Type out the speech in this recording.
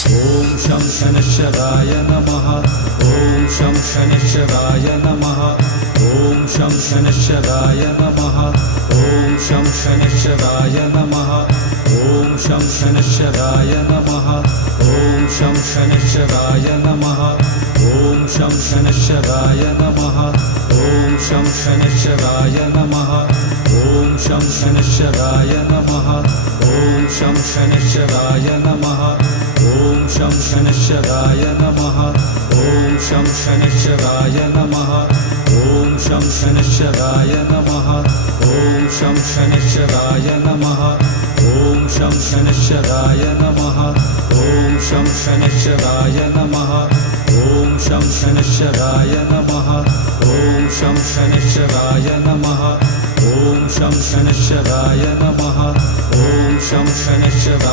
ॐ शं शनैश्चराय नमः। ॐ शं शनैश्चराय नमः। ॐ शं शनैश्चराय नमः। ॐ शं शनैश्चराय नमः। ॐ शं शनैश्चराय नमः। ॐ शं शनैश्चराय नमः। ॐ शं शनैश्चराय नमः। ॐ शं शनैश्चराय नमः। ॐ शं शनैश्चराय नमः। ॐ शं शनैश्चराय नमः। ॐ शं शनैश्चराय नमः। ॐ शं शनैश्चराय नमः। ॐ शं शनैश्चराय नमः। ॐ शं शनैश्चराय नमः। ॐ शं शनैश्चराय नमः। ॐ शं शनैश्चराय नमः। ॐ शं शनैश्चराय नमः। ॐ शं शनैश्चराय नमः। ॐ शं शनैश्चराय नमः। ॐ शं शनैश्चराय